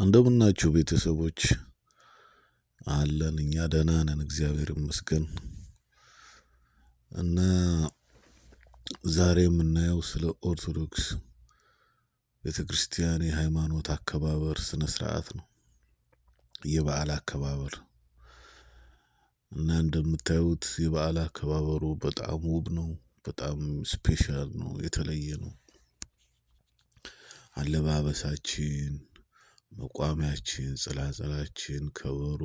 እንደምናችሁ ቤተሰቦች አለን እኛ ደህና ነን እግዚአብሔር ይመስገን። እና ዛሬ የምናየው ስለ ኦርቶዶክስ ቤተክርስቲያን የሃይማኖት አከባበር ስነ ስርዓት ነው። የበዓል አከባበር እና እንደምታዩት የበዓል አከባበሩ በጣም ውብ ነው፣ በጣም ስፔሻል ነው፣ የተለየ ነው። አለባበሳችን፣ መቋሚያችን፣ ጽላጽላችን፣ ከበሮ፣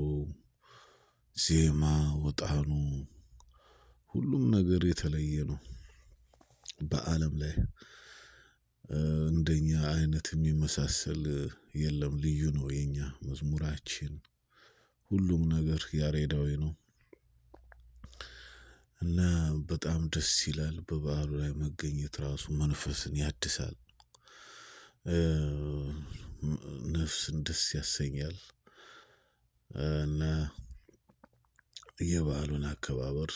ዜማ፣ ወጣኑ ሁሉም ነገር የተለየ ነው። በዓለም ላይ እንደኛ አይነት የሚመሳሰል የለም። ልዩ ነው የኛ መዝሙራችን፣ ሁሉም ነገር ያሬዳዊ ነው እና በጣም ደስ ይላል። በበዓሉ ላይ መገኘት ራሱ መንፈስን ያድሳል፣ ነፍስን ደስ ያሰኛል። እና የበዓሉን አከባበር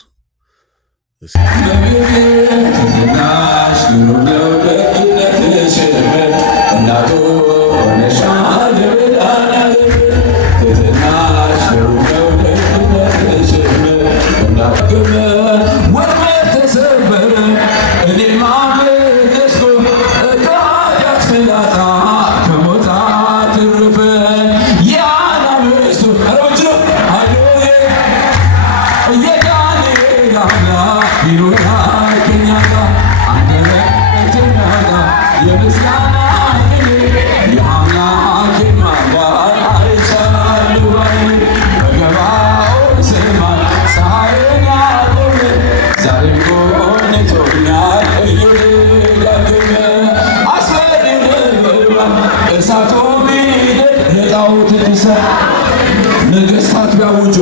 ነገስታት ቢያውጁ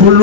ሁሉ